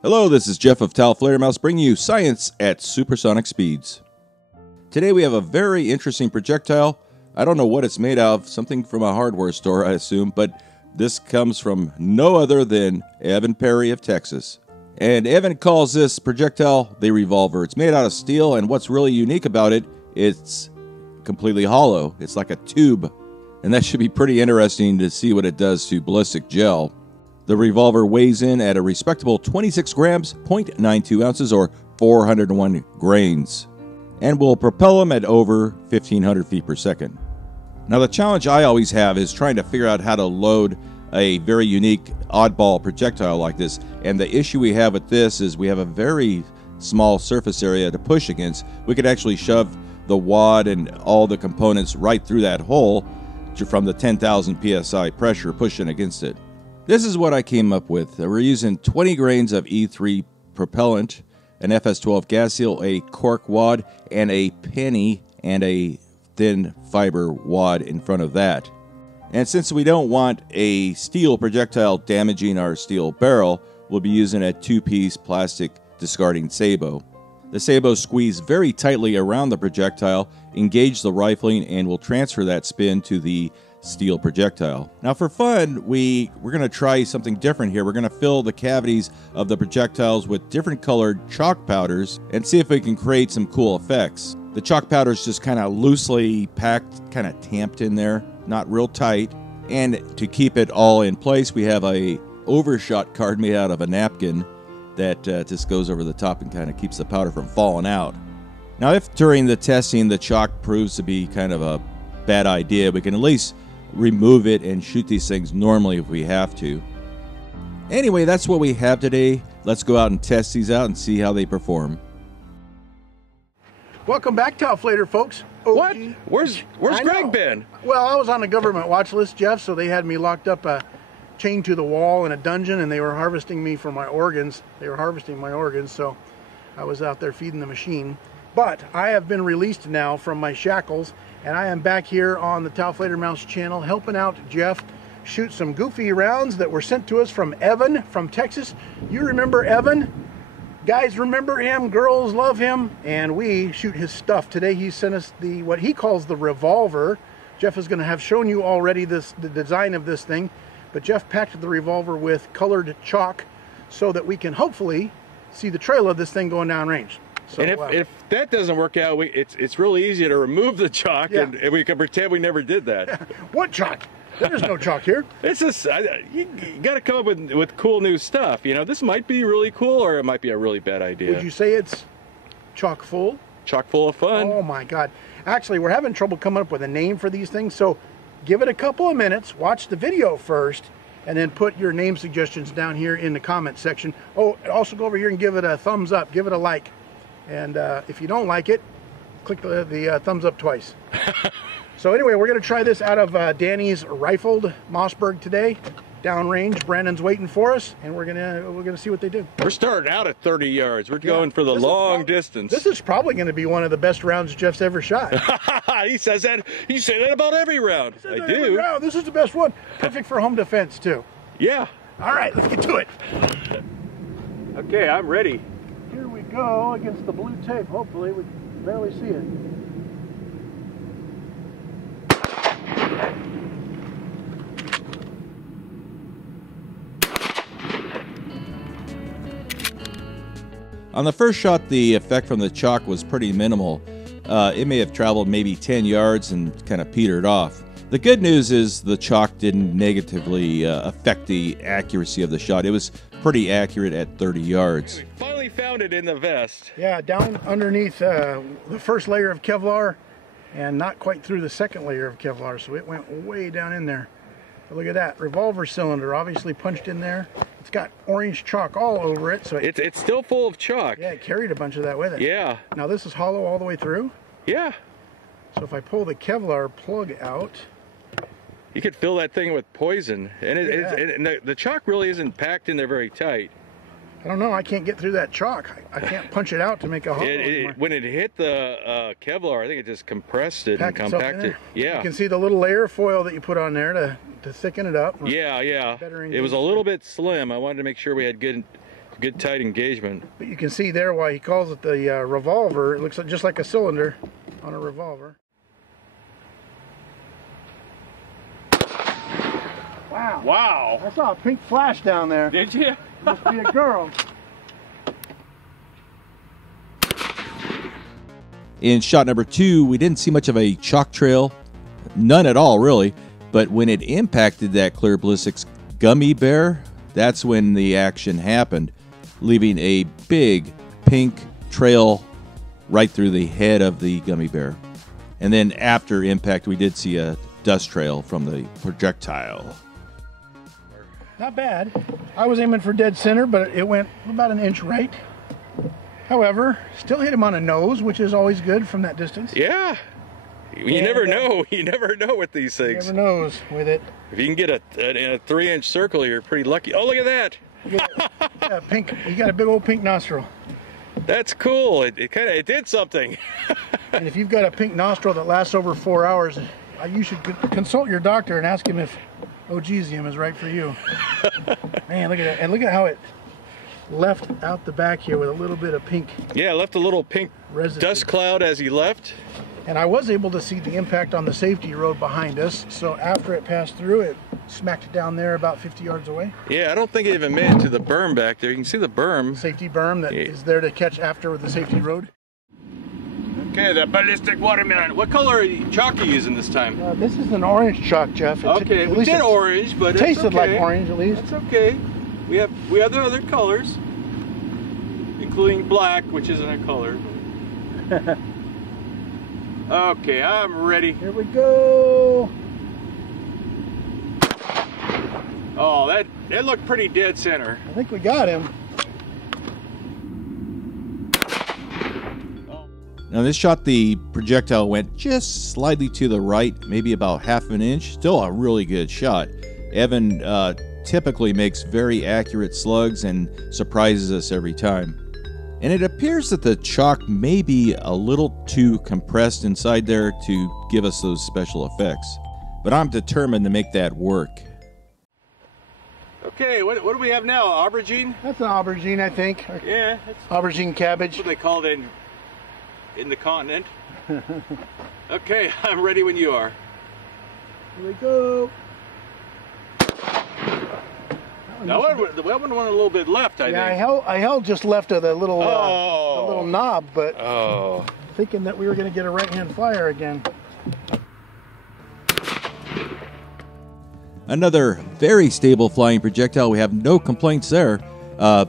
Hello, this is Jeff of TAOFLEDERMAUS bringing you science at supersonic speeds. Today we have a very interesting projectile. I don't know what it's made out of, something from a hardware store I assume, but this comes from no other than Evan Perry of Texas. And Evan calls this projectile the revolver. It's made out of steel, and what's really unique about it, it's completely hollow. It's like a tube, and that should be pretty interesting to see what it does to ballistic gel. The revolver weighs in at a respectable 26 grams, 0.92 ounces, or 401 grains, and will propel them at over 1,500 feet per second. Now, the challenge I always have is trying to figure out how to load a very unique oddball projectile like this, and the issue we have with this is we have a very small surface area to push against. We could actually shove the wad and all the components right through that hole from the 10,000 psi pressure pushing against it. This is what I came up with. We're using 20 grains of E3 propellant, an FS12 gas seal, a cork wad, and a penny and a thin fiber wad in front of that. And since we don't want a steel projectile damaging our steel barrel, we'll be using a two-piece plastic discarding sabot. The sabot squeeze very tightly around the projectile, engage the rifling, and will transfer that spin to the steel projectile. Now for fun, we're going to try something different here. We're going to fill the cavities of the projectiles with different colored chalk powders and see if we can create some cool effects. The chalk powder is just kind of loosely packed, kind of tamped in there, not real tight. And to keep it all in place, we have a overshot card made out of a napkin that just goes over the top and kind of keeps the powder from falling out. Now if during the testing the chalk proves to be kind of a bad idea, we can at least remove it and shoot these things normally if we have to. Anyway, that's what we have today. Let's go out and test these out and see how they perform. Welcome back, TAOFLEDER folks. What? Where's Gregg been? Well, I was on the government watch list, Jeff, so they had me locked up chained to the wall in a dungeon, and they were harvesting me for my organs. They were harvesting my organs, so I was out there feeding the machine. But I have been released now from my shackles, and I am back here on the TAOFLEDERMAUS channel helping out Jeff shoot some goofy rounds that were sent to us from Evan from Texas. You remember Evan? Guys remember him, girls love him, and we shoot his stuff. Today he sent us what he calls the revolver. Jeff is going to have shown you already the design of this thing, but Jeff packed the revolver with colored chalk so that we can hopefully see the trail of this thing going down range. So, and if that doesn't work out, it's really easy to remove the chalk, yeah, and we can pretend we never did that. What chalk? There's no chalk here. It's just you got to come up with cool new stuff. You know, this might be really cool, or it might be a really bad idea. Would you say it's chock full? Chock full of fun. Oh my God! Actually, we're having trouble coming up with a name for these things. So, give it a couple of minutes. Watch the video first, and then put your name suggestions down here in the comment section. Oh, also go over here and give it a thumbs up. Give it a like. And if you don't like it, click the thumbs up twice. So anyway, we're going to try this out of Danny's rifled Mossberg today, downrange. Brandon's waiting for us, and we're gonna see what they do. We're starting out at 30 yards. We're going for the long distance. This is probably going to be one of the best rounds Jeff's ever shot. He says that. You say that about every round. I do. Every round. This is the best one. Perfect for home defense too. Yeah. All right, let's get to it. Okay, I'm ready. Here we go against the blue tape. Hopefully we can barely see it. On the first shot, the effect from the chalk was pretty minimal. It may have traveled maybe 10 yards and kind of petered off. The good news is the chalk didn't negatively affect the accuracy of the shot. It was pretty accurate at 30 yards. We finally found it in the vest. Yeah, down underneath the first layer of Kevlar and not quite through the second layer of Kevlar, so it went way down in there. But look at that, revolver cylinder obviously punched in there. It's got orange chalk all over it, so it's still full of chalk. Yeah, it carried a bunch of that with it. Yeah. Now this is hollow all the way through? Yeah. So if I pull the Kevlar plug out, you could fill that thing with poison, and the chalk really isn't packed in there very tight. I don't know. I can't get through that chalk. I can't punch it out to make a hollow. When it hit the Kevlar, I think it just compressed it and compacted it. Yeah. You can see the little layer of foil that you put on there to thicken it up. Yeah, yeah. It was a little bit slim. I wanted to make sure we had good tight engagement. But you can see there why he calls it the revolver. It looks just like a cylinder on a revolver. Wow. Wow. I saw a pink flash down there. Did you? Must be a girl. In shot number 2, we didn't see much of a chalk trail, none at all really, but when it impacted that clear ballistics gummy bear, that's when the action happened, leaving a big pink trail right through the head of the gummy bear. And then after impact, we did see a dust trail from the projectile. Not bad. I was aiming for dead center, but it went about an inch right. However, still hit him on a nose, which is always good from that distance. Yeah. You never know. You never know with these things. Never knows with it. If you can get a 3-inch circle, you're pretty lucky. Oh, look at that. Yeah, pink. You got a big old pink nostril. That's cool. It did something. And if you've got a pink nostril that lasts over 4 hours, you should consult your doctor and ask him if ogesium is right for you. Man, look at that. And look at how it left out the back here with a little bit of pink. Yeah, left a little pink residue. Dust cloud as he left. And I was able to see the impact on the safety road behind us. So after it passed through, it smacked down there about 50 yards away. Yeah, I don't think it even made it to the berm back there. You can see the berm. Safety berm that is there to catch after the safety road. Okay, the ballistic watermelon. What color chalk are you using this time? This is an orange chalk, Jeff. Okay, we did orange, but it tasted like orange at least. It's okay. We have the other colors, including black, which isn't a color. Okay, I'm ready. Here we go. Oh, that looked pretty dead center. I think we got him. Now this shot, the projectile went just slightly to the right, maybe about half an inch. Still a really good shot. Evan typically makes very accurate slugs and surprises us every time. And it appears that the chalk may be a little too compressed inside there to give us those special effects. But I'm determined to make that work. Okay, what do we have now? Aubergine? That's an aubergine, I think. Yeah. Aubergine cabbage. That's what they call it in the continent. Okay, I'm ready when you are. Here we go. That one went a little bit left, I think. Yeah, I held just left of the little knob, but thinking that we were going to get a right-hand fire again. Another very stable flying projectile. We have no complaints there. A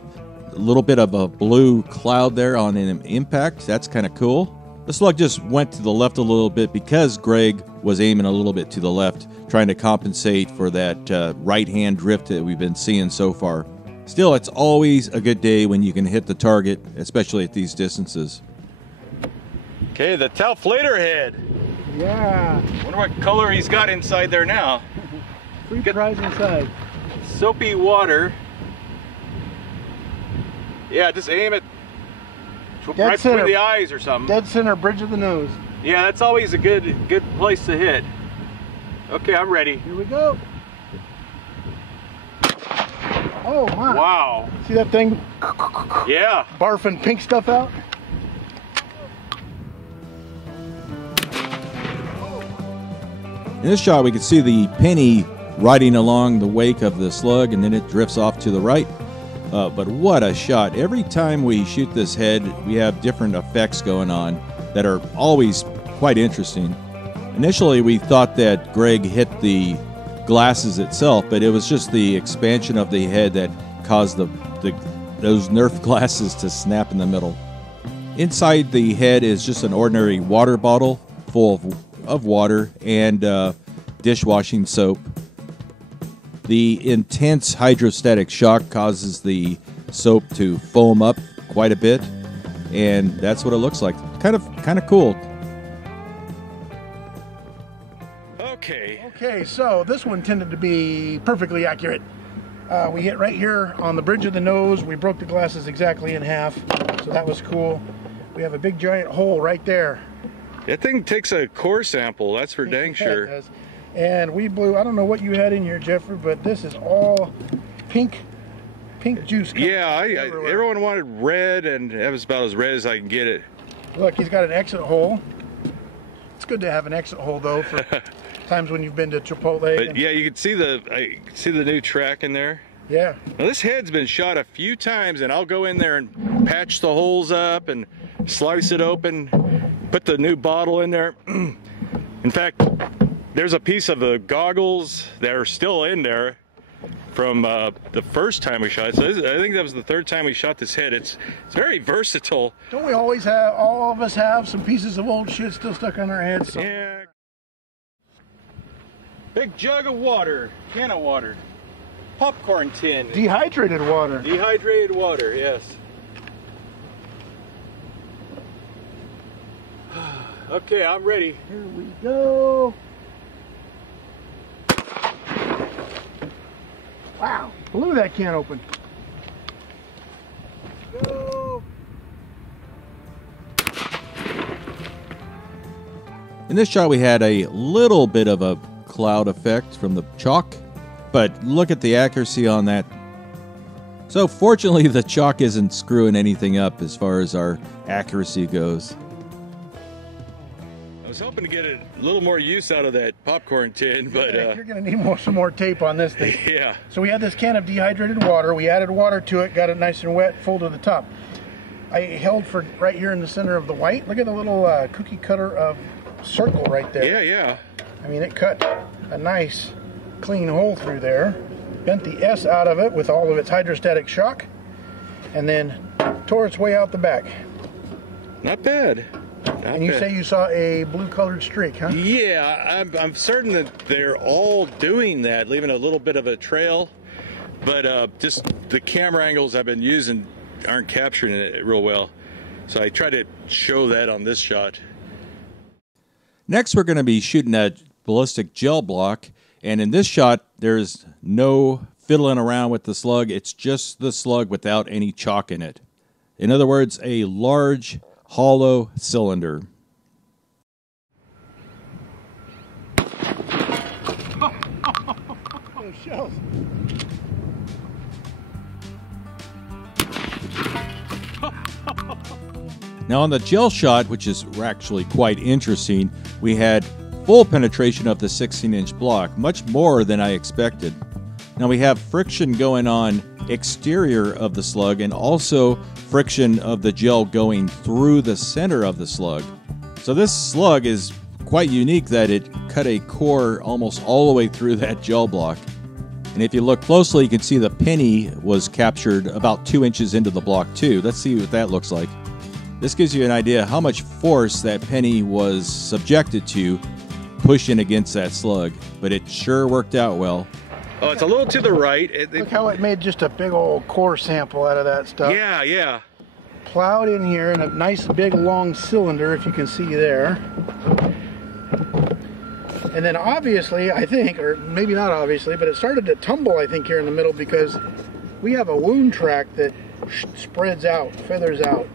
little bit of a blue cloud there on an impact. That's kind of cool. The slug just went to the left a little bit because Gregg was aiming a little bit to the left, trying to compensate for that right-hand drift that we've been seeing so far. Still, it's always a good day when you can hit the target, especially at these distances. Okay, the TAOFLEDER head. Yeah. Wonder what color he's got inside there now. Free prize inside. Soapy water. Yeah, just aim it right between the eyes or something. Dead center, bridge of the nose. Yeah, that's always a good place to hit. Okay, I'm ready. Here we go. Oh my. Wow. See that thing? Yeah. Barfing pink stuff out? In this shot, we can see the penny riding along the wake of the slug, and then it drifts off to the right. But what a shot. Every time we shoot this head, we have different effects going on that are always quite interesting. Initially, we thought that Gregg hit the glasses itself, but it was just the expansion of the head that caused those Nerf glasses to snap in the middle. Inside the head is just an ordinary water bottle full of water and dishwashing soap. The intense hydrostatic shock causes the soap to foam up quite a bit, and that's what it looks like. Kind of cool. Okay, so this one tended to be perfectly accurate. We hit right here on the bridge of the nose. We broke the glasses exactly in half, so that was cool. We have a big giant hole right there. That thing takes a core sample, that's for dang sure. It does. And we blew, I don't know what you had in here, Jeffrey, but this is all pink pink juice. Yeah, everyone wanted red, and that was about as red as I can get it. Look, he's got an exit hole. It's good to have an exit hole though for times when you've been to Chipotle. But yeah, you can see the new track in there. Yeah. Now this head's been shot a few times, and I'll go in there and patch the holes up and slice it open, put the new bottle in there. In fact, there's a piece of the goggles that are still in there from the first time we shot it. So I think that was the third time we shot this head. It's very versatile. Don't we always have, all of us have some pieces of old shit still stuck on our heads? So. Yeah. Big jug of water, can of water. Popcorn tin. Dehydrated water. Dehydrated water, yes. Okay, I'm ready. Here we go. Wow, blew that can open. Go. In this shot, we had a little bit of a cloud effect from the chalk, but look at the accuracy on that. So fortunately, the chalk isn't screwing anything up as far as our accuracy goes. I was hoping to get a little more use out of that popcorn tin, but you're gonna need some more tape on this thing. Yeah. So we had this can of dehydrated water. We added water to it, got it nice and wet, full to the top. I held for right here in the center of the white. Look at the little cookie cutter of circle right there. Yeah, yeah. I mean, it cut a nice clean hole through there, bent the S out of it with all of its hydrostatic shock, and then tore its way out the back. Not bad. And you say you saw a blue colored streak, huh? Yeah, I'm certain that they're all doing that, leaving a little bit of a trail, but just the camera angles I've been using aren't capturing it real well. So I try to show that on this shot. Next, we're going to be shooting a ballistic gel block, and in this shot, there's no fiddling around with the slug. It's just the slug without any chalk in it. In other words, a large, hollow cylinder. Those shells. Now on the gel shot, which is actually quite interesting, we had full penetration of the 16-inch block, much more than I expected. Now we have friction going on exterior of the slug and also friction of the gel going through the center of the slug. So this slug is quite unique that it cut a core almost all the way through that gel block. And if you look closely, you can see the penny was captured about 2 inches into the block too. Let's see what that looks like. This gives you an idea how much force that penny was subjected to pushing against that slug, but it sure worked out well. Oh, it's a little to the right. Look how it made just a big old core sample out of that stuff. Yeah, yeah. Plowed in here in a nice big long cylinder, if you can see there. And then obviously, I think, or maybe not obviously, but it started to tumble, I think, here in the middle because we have a wound track that spreads out, feathers out.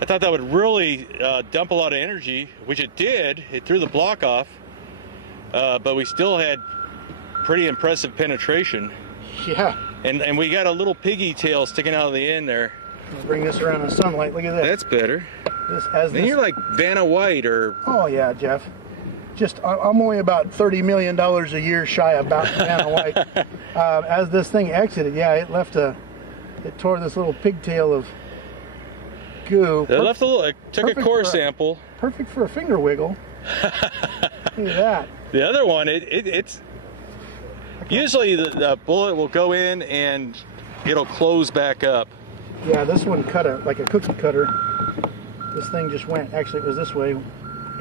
I thought that would really dump a lot of energy, which it did. It threw the block off, but we still had pretty impressive penetration. Yeah. And we got a little piggy tail sticking out of the end there. Let's bring this around in the sunlight. Look at that. That's better. Then you're like Vanna White or... Oh, yeah, Jeff. Just, I'm only about $30 million a year shy of Vanna White. As this thing exited, yeah, it tore this little pigtail of goo. It left it took a core sample. Perfect for a finger wiggle. Look at that. The other one, it's usually the bullet will go in and it'll close back up. Yeah, this one cut like a cookie cutter. This thing just went, actually it was this way.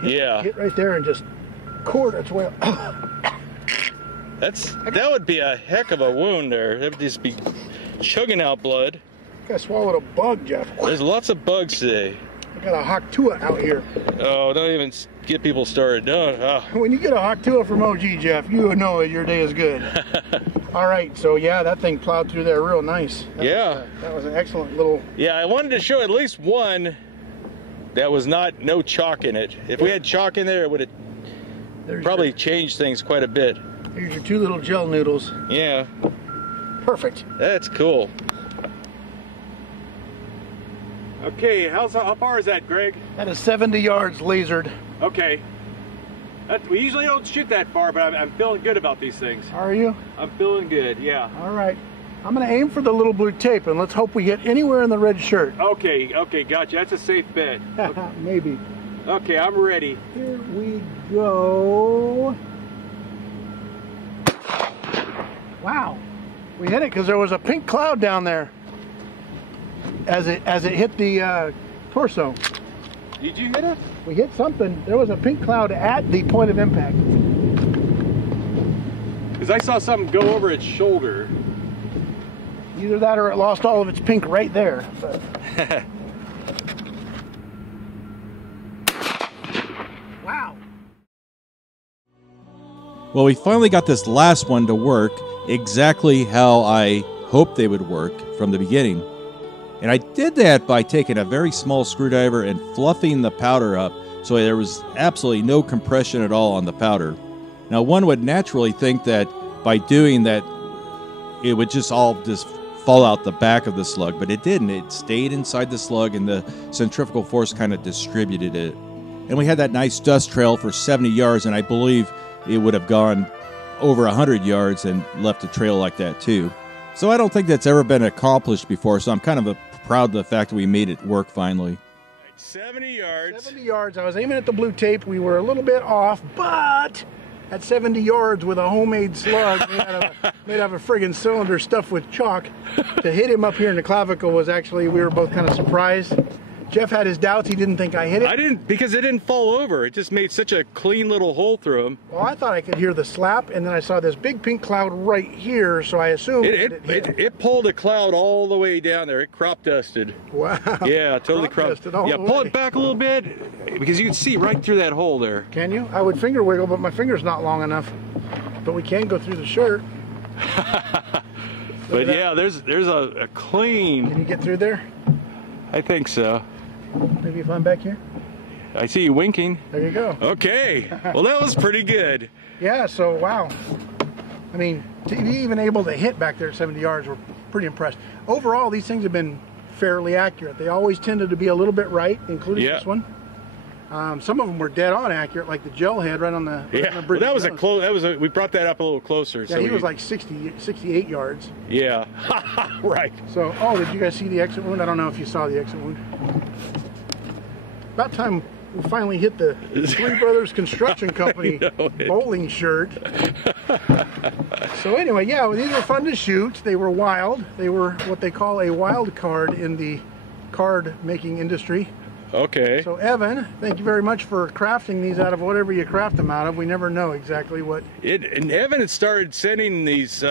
Hit right there and just cored its way up. That would be a heck of a wound there. That would just be chugging out blood. I swallowed a bug, Jeff. There's lots of bugs today. I got a Hawktua out here. Oh, don't even get people started. No. When you get a Hawktua from OG, Jeff, you know your day is good. All right, so yeah, that thing plowed through there real nice. That was an excellent little... Yeah, I wanted to show at least one that was no chalk in it. If we had chalk in there, it would have probably changed things quite a bit. Here's your two little gel noodles. Yeah. Perfect. That's cool. Okay, how far is that, Greg? That is 70 yards lasered. Okay. We usually don't shoot that far, but I'm feeling good about these things. Are you? I'm feeling good, yeah. All right. I'm going to aim for the little blue tape, and let's hope we hit anywhere in the red shirt. Okay, gotcha. That's a safe bet. Okay. Maybe. Okay, I'm ready. Here we go. Wow. We hit it because there was a pink cloud down there as it hit the torso. Did you hit it? We hit something. There was a pink cloud at the point of impact. Because I saw something go over its shoulder. Either that or it lost all of its pink right there. But. Wow. Well, we finally got this last one to work exactly how I hoped they would work from the beginning. And I did that by taking a very small screwdriver and fluffing the powder up so there was absolutely no compression at all on the powder. Now, one would naturally think that by doing that, it would just all fall out the back of the slug, but it didn't. It stayed inside the slug, and the centrifugal force kind of distributed it. And we had that nice dust trail for 70 yards, and I believe it would have gone over 100 yards and left a trail like that too. So I don't think that's ever been accomplished before, so I'm kind of proud of the fact that we made it work finally. 70 yards. 70 yards. I was aiming at the blue tape. We were a little bit off, but at 70 yards with a homemade slug made out of a friggin' cylinder stuffed with chalk, to hit him up here in the clavicle was actually, we were both kind of surprised. Jeff had his doubts. He didn't think I hit it. I didn't, because it didn't fall over. It just made such a clean little hole through him. Well, I thought I could hear the slap, and then I saw this big pink cloud right here, so I assumed it pulled a cloud all the way down there. It crop dusted. Wow. Yeah, totally crop dusted. Yeah, pull it back a little bit, because you can see right through that hole there. Can you? I would finger wiggle, but my finger's not long enough. But we can go through the shirt. But yeah, there's a clean. Can you get through there? I think so. Maybe if I'm back here. I see you winking. There you go. Okay. Well, that was pretty good. Yeah, so wow. I mean, to be even able to hit back there at 70 yards, we're pretty impressed. Overall, these things have been fairly accurate. They always tended to be a little bit right, including this one. Some of them were dead on accurate, like the gel head right on the well, that was a close. We brought that up a little closer. Yeah, so he was like 68 yards. Yeah, right. So, oh, did you guys see the exit wound? I don't know if you saw the exit wound. About time we finally hit the Three Brothers Construction Company bowling shirt. So anyway, yeah, well, these were fun to shoot. They were wild. They were what they call a wild card in the card making industry. Okay. So Evan, thank you very much for crafting these out of whatever you craft them out of. We never know exactly what. And Evan had started sending these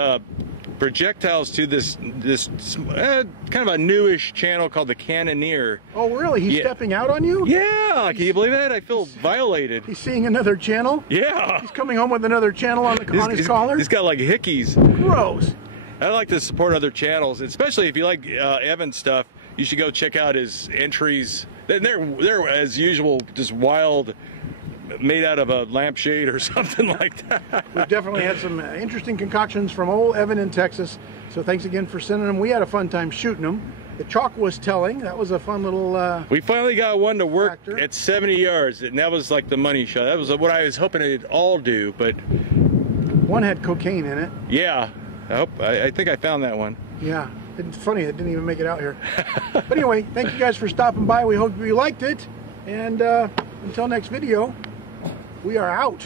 projectiles to this kind of a newish channel called the Cannoneer. Oh really? He's stepping out on you? Yeah. Can you believe that? I feel violated. He's seeing another channel? Yeah. He's coming home with another channel on his collar? He's got like hickeys. Gross. I like to support other channels, especially if you like Evan's stuff. You should go check out his entries. They're as usual, just wild, made out of a lampshade or something like that. We've definitely had some interesting concoctions from old Evan in Texas. So thanks again for sending them. We had a fun time shooting them. The chalk was telling. That was a fun little. We finally got one to work factor. At 70 yards, and that was like the money shot. That was what I was hoping it'd all do, but one had cocaine in it. Yeah, I think I found that one. Yeah. It's funny, it didn't even make it out here. But anyway, thank you guys for stopping by. We hope you liked it. And until next video, we are out.